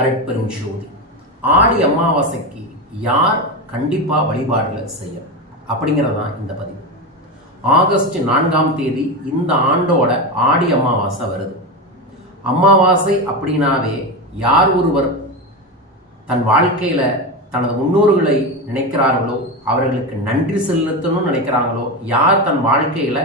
அரட்பெரும் ஜோதி. ஆடி அமாவாசைக்கு யார் கண்டிப்பாக வழிபாடுல செய்யணும் அப்படிங்கிறது தான் இந்த பதிவு. ஆகஸ்ட் நான்காம் தேதி இந்த ஆண்டோட ஆடி அமாவாசை வருது. அமாவாசை அப்படின்னாவே யார் ஒருவர் தன் வாழ்க்கையில் தனது முன்னோர்களை நினைக்கிறார்களோ அவர்களுக்கு நன்றி செலுத்தணும்னு நினைக்கிறாங்களோ யார் தன் வாழ்க்கையில்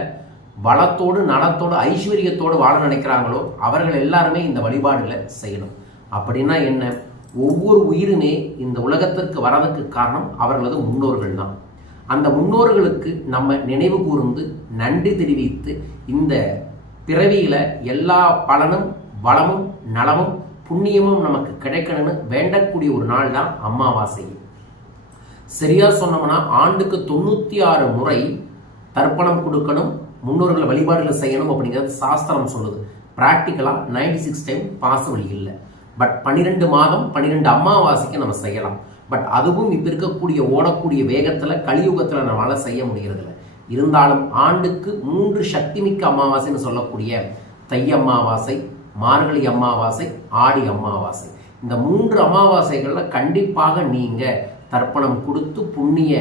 வளத்தோடு நலத்தோடு ஐஸ்வர்யத்தோடு வாழ நினைக்கிறாங்களோ அவர்கள் எல்லாருமே இந்த வழிபாடுகளை செய்யணும். அப்படின்னா என்ன? ஒவ்வொரு உயிருமே இந்த உலகத்திற்கு வரதுக்கு காரணம் அவர்களது முன்னோர்கள் தான். அந்த முன்னோர்களுக்கு நம்ம நினைவு கூர்ந்து நன்றி தெரிவித்து இந்த பிறவியில் எல்லா பலனும் வளமும் நலமும் புண்ணியமும் நமக்கு கிடைக்கணும்னு வேண்டக்கூடிய ஒரு நாள் தான் அமாவாசை. சரியாக சொன்னோம்னா ஆண்டுக்கு தொண்ணூற்றி ஆறு முறை தர்ப்பணம் கொடுக்கணும் முன்னோர்களை வழிபாடுகளை செய்யணும் அப்படிங்கிறது சாஸ்திரம் சொல்லுது. ப்ராக்டிக்கலாக நைன்டி சிக்ஸ் டைம் பாசிபிள் இல்லை. பட் பன்னிரெண்டு மாதம் பன்னிரெண்டு அமாவாசைக்கு நம்ம செய்யலாம். பட் அதுவும் இப்போ இருக்கக்கூடிய ஓடக்கூடிய வேகத்தில் கலியுகத்தில் நம்மளால் செய்ய முடியறதில்ல. இருந்தாலும் ஆண்டுக்கு மூன்று சக்திமிக்க அமாவாசைன்னு சொல்லக்கூடிய தை அமாவாசை மார்கழி அமாவாசை ஆடி அமாவாசை இந்த மூன்று அமாவாசைகளில் கண்டிப்பாக நீங்கள் தர்ப்பணம் கொடுத்து புண்ணிய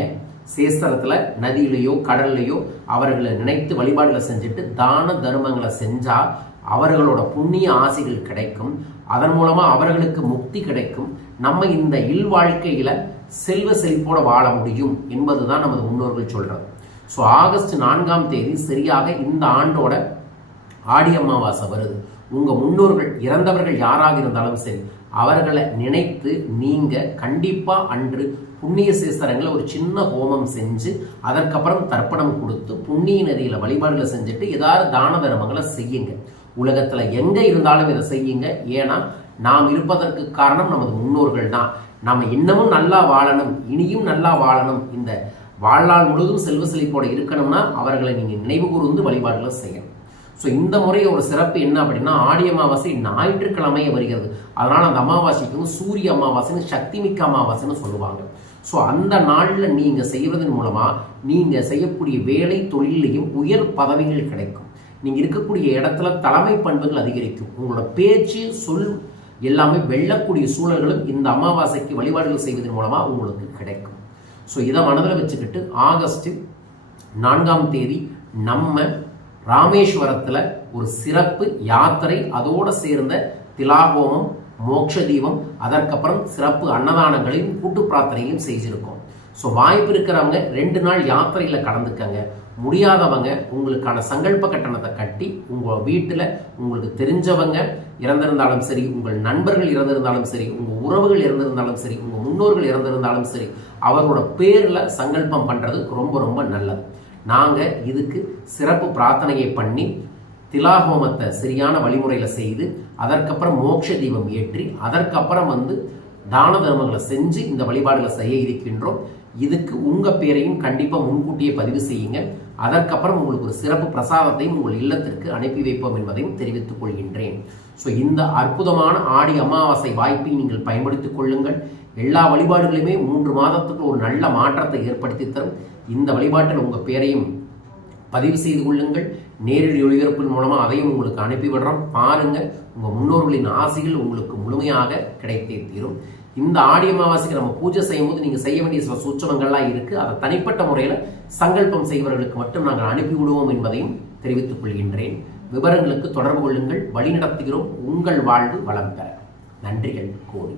சேஸ்திரத்துல நதியிலையோ கடல்லையோ அவர்களை நினைத்து வழிபாடுகளை செஞ்சுட்டு தான தர்மங்களை செஞ்சால் அவர்களோட புண்ணிய ஆசைகள் கிடைக்கும். அதன் மூலமா அவர்களுக்கு முக்தி கிடைக்கும். நம்ம இந்த இல் வாழ்க்கையில செல்வ செழிப்போட வாழ முடியும் என்பதுதான் நமது முன்னோர்கள் சொல்கிறது ஸோ ஆகஸ்ட் நான்காம் தேதி சரியாக இந்த ஆண்டோட ஆடி அமாவாசை வருது. உங்க முன்னோர்கள் இறந்தவர்கள் யாராக இருந்தாலும் சரி அவர்களை நினைத்து நீங்கள் கண்டிப்பாக அன்று புண்ணிய சேசரங்களை ஒரு சின்ன ஹோமம் செஞ்சு அதற்கப்புறம் தர்ப்பணம் கொடுத்து புண்ணிய நதியில் வழிபாடுகளை செஞ்சுட்டு ஏதாவது தான தர்மங்களை செய்யுங்க. உலகத்தில் எங்கே இருந்தாலும் இதை செய்யுங்க. ஏன்னா நாம் இருப்பதற்கு காரணம் நமது முன்னோர்கள் தான். நாம் இன்னமும் நல்லா வாழணும் இனியும் நல்லா வாழணும். இந்த வாழ்நாள் முழுவதும் செல்வ செழிப்போடு இருக்கணும்னா அவர்களை நீங்கள் நினைவு கூர்ந்து வழிபாடுகளை செய்யணும். ஸோ இந்த முறை ஒரு சிறப்பு என்ன அப்படின்னா ஆடி அமாவாசை ஞாயிற்றுக்கிழமையே வருகிறது. அதனால் அந்த அமாவாசைக்கு வந்து சூரிய அமாவாசைன்னு சக்தி மிக்க அமாவாசைன்னு சொல்லுவாங்க. ஸோ அந்த நாளில் நீங்கள் செய்வதன் மூலமாக நீங்கள் செய்யக்கூடிய வேலை தொழிலையும் உயர் பதவிகள் கிடைக்கும். நீங்கள் இருக்கக்கூடிய இடத்துல தலைமை பண்புகள் அதிகரிக்கும். உங்களோட பேச்சு சொல் எல்லாமே வெல்லக்கூடிய சூழல்களும் இந்த அமாவாசைக்கு வழிபாடுகள் செய்வதன் மூலமாக உங்களுக்கு கிடைக்கும். ஸோ இதை மனதில் வச்சுக்கிட்டு ஆகஸ்ட் நான்காம் தேதி நம்ம ராமேஸ்வரத்தில் ஒரு சிறப்பு யாத்திரை அதோடு சேர்ந்த திலாகோமம் மோட்ச தீபம் அதற்கப்புறம் சிறப்பு அன்னதானங்களையும் கூட்டு பிரார்த்தனையும் செய்திருக்கோம். ஸோ வாய்ப்பு இருக்கிறவங்க ரெண்டு நாள் யாத்திரையில் கலந்துக்கங்க. முடியாதவங்க உங்களுக்கான சங்கல்ப கட்டணத்தை கட்டி உங்கள் வீட்டில் உங்களுக்கு தெரிஞ்சவங்க இறந்திருந்தாலும் சரி உங்கள் நண்பர்கள் இறந்திருந்தாலும் சரி உங்கள் உறவுகள் இறந்திருந்தாலும் சரி உங்கள் முன்னோர்கள் இறந்திருந்தாலும் சரி அவரோட பேரில் சங்கல்பம் பண்ணுறது ரொம்ப ரொம்ப நல்லது. நாங்க இதுக்கு சிறப்பு பிரார்த்தனையை பண்ணி திலாஹோமத்தை சரியான வழிமுறையில செய்து அதற்கப்புறம் மோட்ச தீபம் ஏற்றி அதற்கப்புறம் வந்து தான தர்மங்களை செஞ்சு இந்த வழிபாடுகளை செய்ய இருக்கின்றோம். இதுக்கு உங்கள் பேரையும் கண்டிப்பாக முன்கூட்டியே பதிவு செய்யுங்க. அதற்கப்புறம் உங்களுக்கு ஒரு சிறப்பு பிரசாதத்தையும் உங்கள் இல்லத்திற்கு அனுப்பி வைப்போம் என்பதையும் தெரிவித்துக் கொள்கின்றேன். ஸோ இந்த அற்புதமான ஆடி அமாவாசை வாய்ப்பை நீங்கள் பயன்படுத்திக் கொள்ளுங்கள். எல்லா வழிபாடுகளையுமே மூன்று மாதத்துக்கு ஒரு நல்ல மாற்றத்தை ஏற்படுத்தி தரும். இந்த வழிபாட்டில் உங்கள் பேரையும் பதிவு செய்து கொள்ளுங்கள். நேரடி ஒளிபரப்பின் மூலமாக அதையும் உங்களுக்கு அனுப்பிவிடுறோம் பாருங்கள் உங்கள் முன்னோர்களின் ஆசைகள் உங்களுக்கு முழுமையாக கிடைத்தே தீரும். இந்த ஆடி அமாவாசைக்கு நம்ம பூஜை செய்யும் போது நீங்க செய்ய வேண்டிய சில சூச்சனங்கள்லாம் இருக்கு. அதை தனிப்பட்ட முறையில் சங்கல்பம் செய்பவர்களுக்கு மட்டும் நாங்கள் அனுப்பி விடுவோம் என்பதையும் தெரிவித்துக் கொள்கின்றேன். விவரங்களுக்கு தொடர்பு கொள்ளுங்கள். வழிநடத்துகிறோம். உங்கள் வாழ்வு வளம் பெற. நன்றிகள். கோடி.